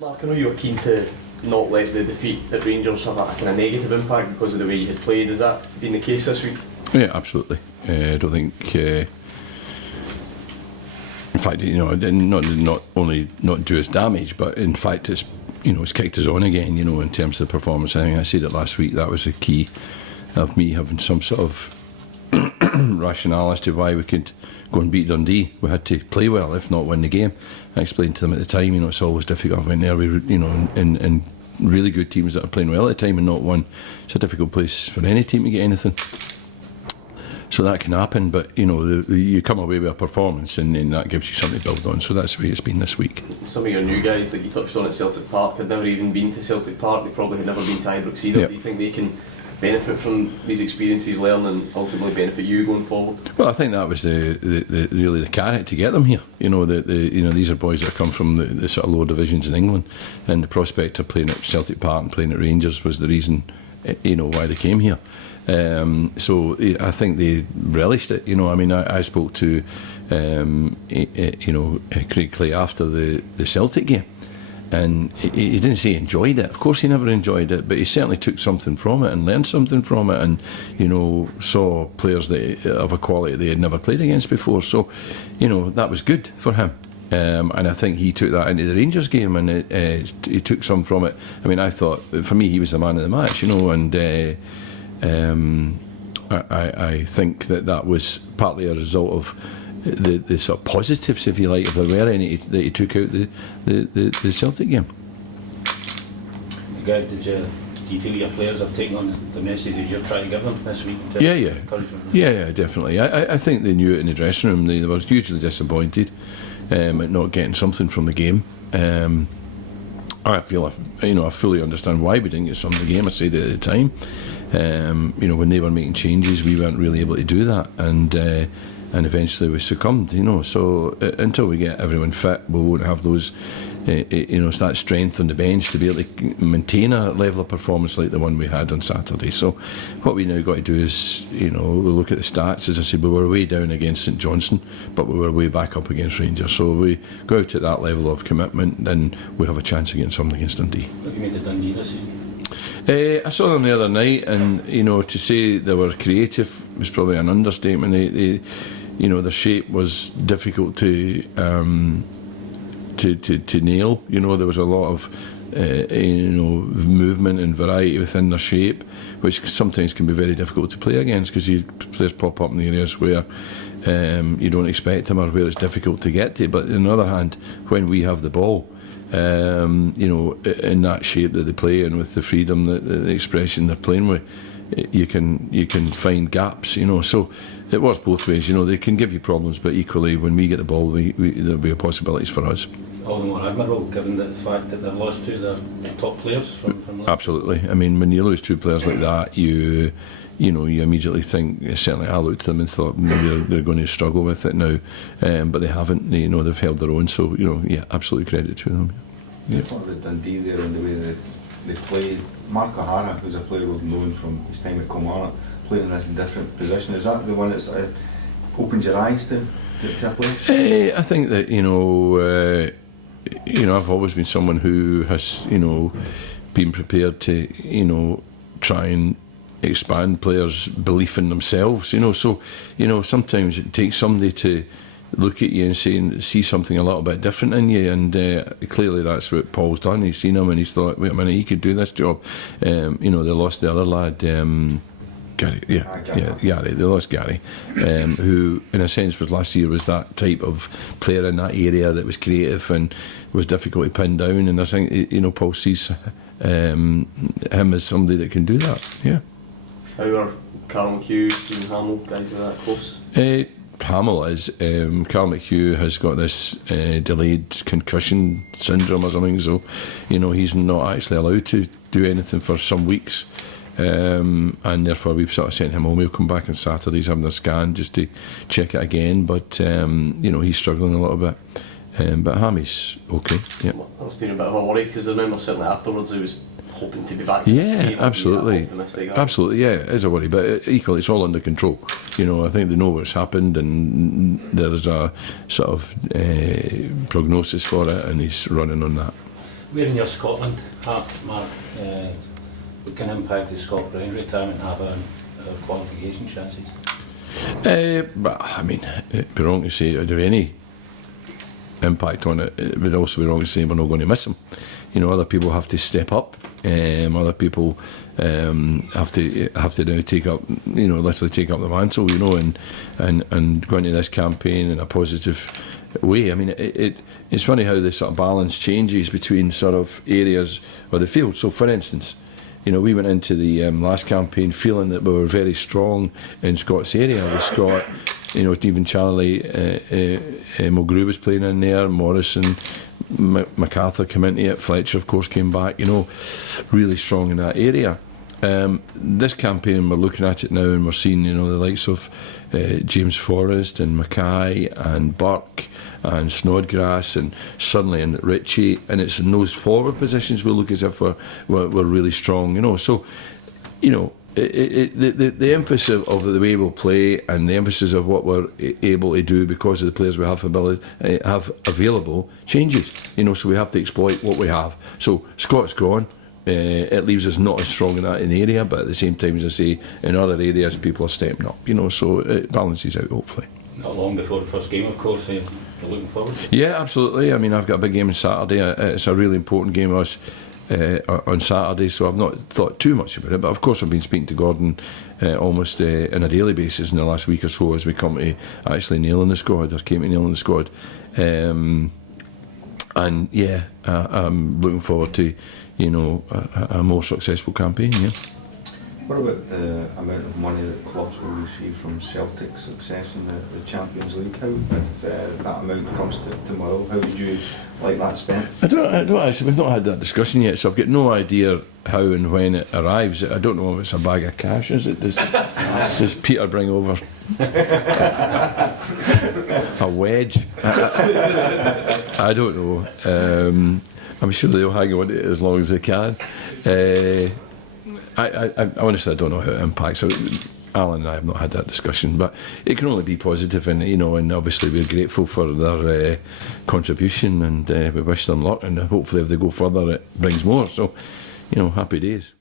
Mark, I know you were keen to not let the defeat at Rangers have a kind of negative impact because of the way you had played. Has that been the case this week? Yeah, absolutely. I don't think. In fact, not only not do us damage, but in fact, it's kicked us on again. In terms of the performance, I think I said it last week. That was the key of me having some sort of rationale as to why we could go and beat Dundee. We had to play well, if not win the game. I explained to them at the time, it's always difficult when there we, in really good teams that are playing well at the time and not won. It's a difficult place for any team to get anything. So that can happen, but you come away with a performance, and then that gives you something to build on. So that's the way it's been this week. Some of your new guys that you touched on at Celtic Park had never even been to Celtic Park. They probably had never been to Ibrox either. Yep. Do you think they can benefit from these experiences, learn, and ultimately benefit you going forward? Well, I think that was really the carrot to get them here. These are boys that come from the sort of lower divisions in England, and the prospect of playing at Celtic Park and playing at Rangers was the reason, why they came here. So I think they relished it. I spoke to Craig Clay after the Celtic game, and he didn't say he enjoyed it. Of course he never enjoyed it, but he certainly took something from it and learned something from it, and saw players of a quality they had never played against before. So that was good for him. And I think he took that into the Rangers game, and he took some from it. I thought, for me, he was the man of the match, and I think that was partly a result of the sort of positives, if you like, if there were any, that he took out the Celtic game. Do you feel your players have taken on the message that you're trying to give them this week? Yeah, definitely. I think they knew it in the dressing room. They were hugely disappointed at not getting something from the game. I feel I fully understand why we didn't get something from the game. I said it at the time. When they were making changes, we weren't really able to do that, and eventually we succumbed. So until we get everyone fit, we won't have those. That strength on the bench to be able to maintain a level of performance like the one we had on Saturday. So what we now got to do is, we look at the stats. As I said, we were way down against St Johnstone, but we were way back up against Rangers. So we go out at that level of commitment, then we have a chance against something against Dundee. What do you mean to Dundee this season? I saw them the other night, and to say they were creative was probably an understatement. Their shape was difficult to nail. There was a lot of movement and variety within their shape, which sometimes can be very difficult to play against, because players pop up in the areas where you don't expect them, or where it's difficult to get to. But on the other hand, when we have the ball, in that shape that they play, and with the freedom, the expression they're playing with, you can find gaps. So it was both ways. They can give you problems, but equally, when we get the ball, there'll be possibilities for us. All the more admirable, given the fact that they've lost two of their top players from last. Absolutely. When you lose two players like that, you immediately think. Certainly, I looked at them and thought maybe they're going to struggle with it now, but they haven't. They've held their own. So absolutely credit to them. Yeah. Talk about Dundee there and the way they play. Mark O'Hara, who's a player we've known from his time at Kilmarnock, playing in this different position. Is that the one that's opened your eyes to play? I think that I've always been someone who has been prepared to try and expand players' belief in themselves. So sometimes it takes somebody to look at you and see something a little bit different in you, and clearly that's what Paul's done. He's seen him and he's thought, wait a minute, he could do this job. They lost the other lad, Gary. Gary. They lost Gary, who in a sense last year was that type of player in that area that was creative and was difficult to pin down. And I think Paul sees him as somebody that can do that. Yeah. How are Carl McGhee, Stephen Hamill, guys are that close? Hamill is. Carl McHugh has got this delayed concussion syndrome or something, so he's not actually allowed to do anything for some weeks, and therefore we've sort of sent him home. He'll come back on Saturday. He's having a scan just to check it again, but he's struggling a little bit, but Hammy's okay. Yeah. I was thinking a bit of a worry, because I remember certainly afterwards he was hoping to be back. Yeah, absolutely. Absolutely, yeah, it is a worry, but equally it's all under control. I think they know what's happened, and there's a sort of prognosis for it, and he's running on that. Wearing your Scotland hat, Mark, what kind of impact does Scott Brown's retirement have on our qualification chances? But I mean, it'd be wrong to say it would have any impact on it. It would also be wrong to say we're not going to miss him. You know, other people have to step up. Other people have to now take up, you know, literally take up the mantle. You know, and go into this campaign in a positive way. I mean, it's funny how the sort of balance changes between sort of areas of the field. So, for instance, you know, we went into the last campaign feeling that we were very strong in Scott's area. With Scott, you know, even Charlie McGhee was playing in there, Morrison, MacArthur came into it, Fletcher of course came back, you know, really strong in that area. This campaign, we're looking at it now and we're seeing, you know, the likes of James Forrest and Mackay and Burke and Snodgrass and suddenly and Ritchie, and it's in those forward positions we look as if we're really strong, you know. So, you know, the emphasis of the way we'll play and the emphasis of what we're able to do because of the players we have available changes, you know. So we have to exploit what we have. So Scott's gone. It leaves us not as strong in that in the area, but at the same time, as I say, in other areas people are stepping up, you know, so it balances out hopefully. Not long before the first game, of course, you're looking forward to. Yeah, absolutely. I mean, I've got a big game on Saturday. It's a really important game for us on Saturday, so I've not thought too much about it, but of course I've been speaking to Gordon almost on a daily basis in the last week or so as we come to actually nailing the squad, or came to nailing the squad. And yeah, I'm looking forward to, you know, a more successful campaign. Yeah. What about the amount of money that clubs will receive from Celtic's success in the Champions League? How, if that amount comes to tomorrow, how would you like that spent? I don't actually. We've not had that discussion yet, so I've got no idea how and when it arrives. I don't know if it's a bag of cash. Is it? Does Peter bring over a wedge? I don't know. I'm sure they'll hang on to it as long as they can. I honestly don't know how it impacts. Alan and I have not had that discussion, but it can only be positive, and you know, and obviously we're grateful for their contribution, and we wish them luck, and hopefully if they go further, it brings more. So, you know, happy days.